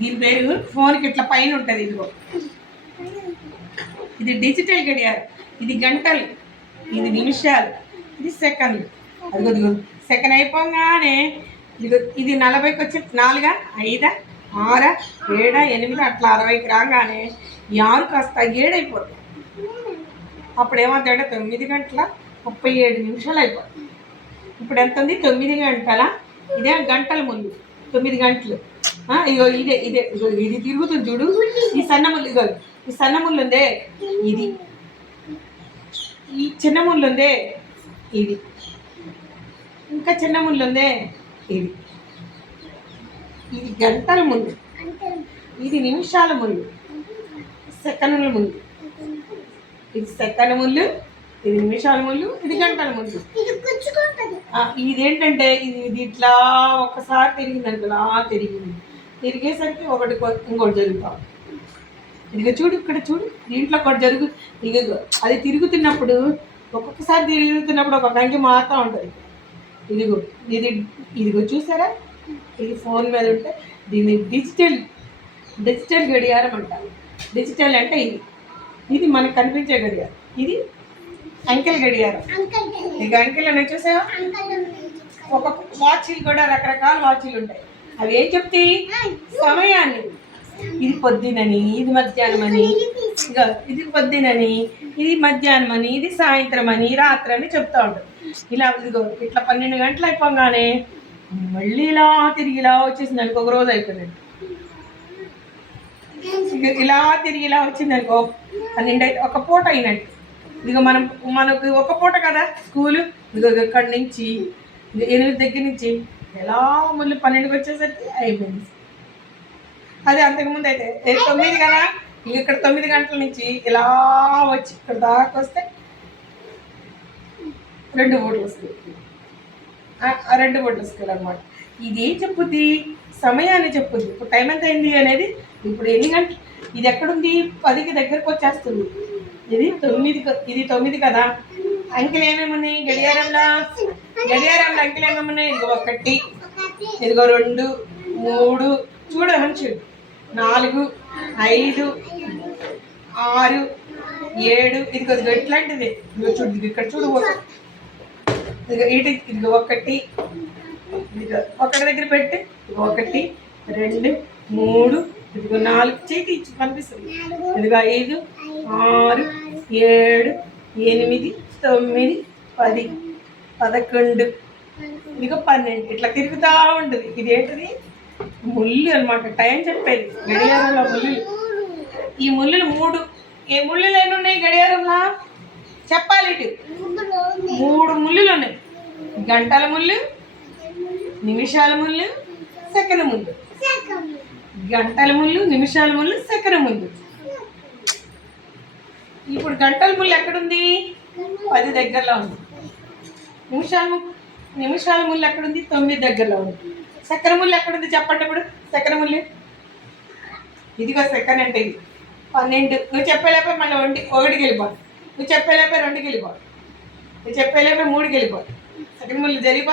దీని పేరు ఫోన్కి ఇట్లా పైన ఉంటుంది. ఇదిగో ఇది డిజిటల్ గడియారం, ఇది గంటలు, ఇది నిమిషాలు, ఇది సెకండ్లు. అదిగో దిగు సెకండ్ అయిపోగానే ఇదిగో ఇది 40కి వచ్చి 4, 5, 6, 7, 8 అట్లా 60కి రాగానే 6 కాస్త 7 అయిపోతుంది. అప్పుడు ఏమవుతాయంటే 9 గంటల 37 నిమిషాలు అయిపోతుంది. ఇప్పుడు ఎంత ఉంది? 9 గంటల, ఇదే గంటల ముందు 9 గంటలు. ఇగో ఇదే ఇదే ఇగో ఇది తిరుగుతుంది చూడు. ఈ సన్నముళ్ళు, ఇగో ఈ సన్నముళ్ళు ఉందే ఇది, ఈ చిన్న ముళ్ళు ఉందే ఇది, ఇంకా చిన్న ముళ్ళు ఉందే ఇది. ఇది గంటల ముళ్ళు, ఇది నిమిషాల ముళ్ళు, సెకండ్ల ముళ్ళు. ఇది సెకండ్ ముళ్ళు, ఇది నిమిషాల ముళ్ళు, ఇది గంటల ముళ్ళు. ఇదేంటంటే ఇది ఇట్లా ఒక్కసారి తిరిగిందంటే ఇలా తిరిగేసరికి ఒకటి ఇంకోటి జరుగుతాం. ఇదిగో చూడు, ఇక్కడ చూడు, దీంట్లో ఒకటి ఇదిగో అది తిరుగుతున్నప్పుడు ఒక్కొక్కసారి తిరుగుతున్నప్పుడు ఒక గంగి మారుతూ ఉంటుంది. ఇదిగో ఇదిగో చూసారా, ఇది ఫోన్ మీద ఉంటే దీన్ని డిజిటల్ గడియారం అంటారు. డిజిటల్ అంటే ఇది మనకు కనిపించే గడియారం, ఇది అంకెల్ గడియారం. ఇక అంకెల్ అనేది చూసావా, ఒక్కొక్క వాచీలు కూడా రకరకాల వాచీలు ఉంటాయి. అవి ఏం చెప్తాయి? సమయాన్ని. ఇది పొద్దునని, ఇది మధ్యాహ్నం అని, ఇక ఇది పొద్దునని, ఇది మధ్యాహ్నం అని, ఇది సాయంత్రం అని, రాత్రి అని చెప్తూ ఉంటుంది. ఇలా ఇదిగో ఇట్లా 12 గంటలు అయిపోగానే మళ్ళీ ఇలా తిరిగి ఇలా వచ్చేసింది అనుకో, ఒక రోజు అయిపోయిందండి. ఇక ఇలా తిరిగి ఇలా వచ్చింది అనుకో 12 అయితే ఒక పూట అయినట్టు. ఇదిగో మనకు ఒక పూట కదా స్కూలు. ఇదిగో ఇక్కడి నుంచి 8 దగ్గర నుంచి ఎలా మళ్ళీ 12కి వచ్చేసరికి అయిపోయింది. అది అంతకుముందు అయితే 9 కదా, ఇక ఇక్కడ 9 గంటల నుంచి ఇలా వచ్చి ఇక్కడ దాకా వస్తే 2 పూటలు వస్తుంది. 2 పూటలు వస్తుంది అనమాట. ఇది ఏం చెప్పుద్ది? సమయాన్ని చెప్పుద్ది. ఇప్పుడు టైం ఎంత అయింది అనేది. ఇప్పుడు ఎన్ని గంటలు, ఇది ఎక్కడుంది? 10కి దగ్గరకు వచ్చేస్తుంది. ఇది 9 కదా. అంకెలు ఏమేమున్నాయి గడియారంలో? అంకెలు ఏమేమున్నాయి? ఇదిగో 1, ఇదిగో 2, 3, చూడు హంచు, 4, 5, 6, 7. ఇదిగో ఎట్లాంటిది? ఇదిగో చూడు, ఇక్కడ చూడు, ఇదిగో ఇదిగో 1, ఇదిగో 1 దగ్గర పెట్టి, 1, 2, 3, ఇదిగో 4 చేతి ఇచ్చి కనిపిస్తుంది. ఇదిగో 5, 6, 7, 8, 9, 10, 11, ఇదిగో 12 ఇట్లా తిరుగుతూ ఉంటుంది. ఇది ఏంటిది? ముళ్ళు అనమాట. టైం చెప్పేది గడియారంలో ముళ్ళు. ఈ ముళ్ళులు 3. ఏ ముళ్ళు ఎన్ని ఉన్నాయి గడియారంలో చెప్పాలి? ఇటు 3 ముళ్ళులు ఉన్నాయి. గంటల ముళ్ళు, నిమిషాల ముళ్ళు, సెకండ్ ముళ్ళు. గంటల ముళ్ళు, నిమిషాల ముళ్ళు, సెకండ్ ముళ్ళు. ఇప్పుడు గంటల ముళ్ళు ఎక్కడుంది? 10 దగ్గరలో ఉంది. నిమిషాల ముళ్ళు ఎక్కడుంది? 9 దగ్గరలో ఉంది. సెకండ్ ముళ్ళు ఎక్కడుంది చెప్పండి. ఇప్పుడు సెకండ్ ముళ్ళు ఇదిగో సెకండ్ అంటే ఇది 12. నువ్వు చెప్పేలేపే మళ్ళీ 1కి వెళ్ళిపోదు. నువ్వు చెప్పేలేపే 2కి వెళ్ళిపోదు. నువ్వు చెప్పేలేపే 3కి వెళ్ళిపోదు. సెకండ్ ముళ్ళు జరిగిపో.